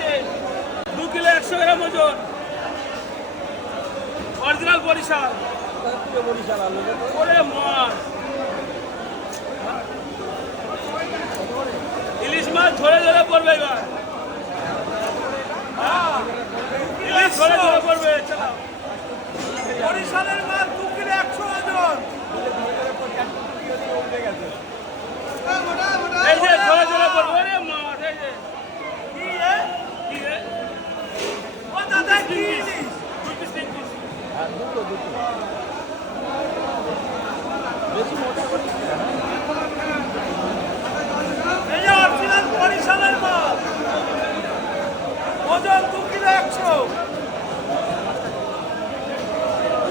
যে 2 কিলো 100 গ্রাম ওজন, অরিজিনাল বরিশাল। ওরে মাছ, ইলিশ মাছ ধরে ধরে পড়বে এবার, ইলিশ ধরে ধরে পড়বে। চালাও, বরিশালের মাছ 2 কিলো 100 ওজন। এই যে ধরে ধরে পড়বে। ওরে মাছ, এই যে কি রে? কি রে? ও দাদা কি ইলিশ? 2 পিস 3 পিস। এই যে অরিজিনাল বরিশালের মাছ, ওজন 2 কিলো 100।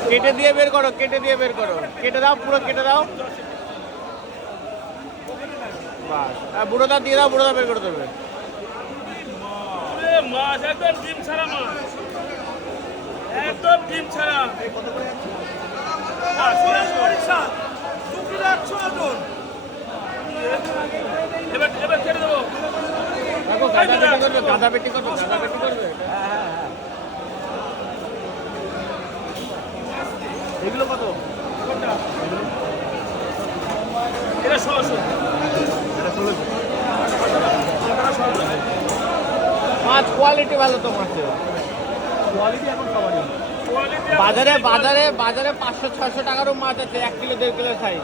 কেটে দিয়ে বের করো, কেটে দিয়ে বের করো, কেটে দাও, পুরো কেটে দাও। বাস, আর বুড়োদা দিয়ে দাও, বুড়োদা বের করে দেবে। ওরে মাছ, একদম ডিম ছাড়া মাছ, একদম ডিম ছাড়া। অরিজিনাল বরিশাল 2 কিলো 100 ওজন। এবার এবার কেটে দেবো। দেখো গাদা পেটি করবে, গাদা পেটি করবে, গাদা পেটি করবে। এগুলো কত? কোনটা? এটা 1600। এটা 1600। মাছ কোয়ালিটি ভালো তো মাছের। কোয়ালিটি এখন সবারই। কোয়ালিটি বাজারে বাজারে বাজারে 500-600 টাকারও মাছ আছে 1 কিলো 1.5 কিলো সাইজ।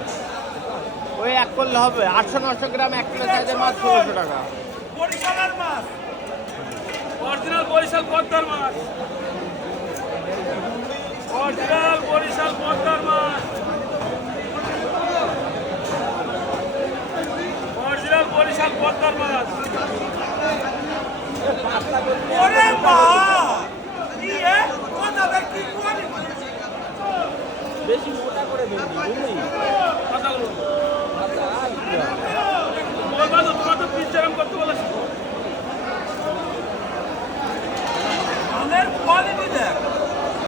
ওই এক করলে হবে 800-900 গ্রাম 1 কিলো সাইজের মাছ 1600 টাকা। বরিশালের মাছ, অরিজিনাল বরিশাল পদ্মার মাছ, অরিজিনাল বরিশাল পদ্মার মাছ, অরিজিনাল বরিশাল পদ্মার মাছ। ওরে বাবা কি রে? ও দাদা কি কোয়ালিটি? বেশি মোটা করে বেরবি বুঝলি? কথাগুলো বলবা তো, তোমার তো পিস করতে বলেছি। মালের কোয়ালিটি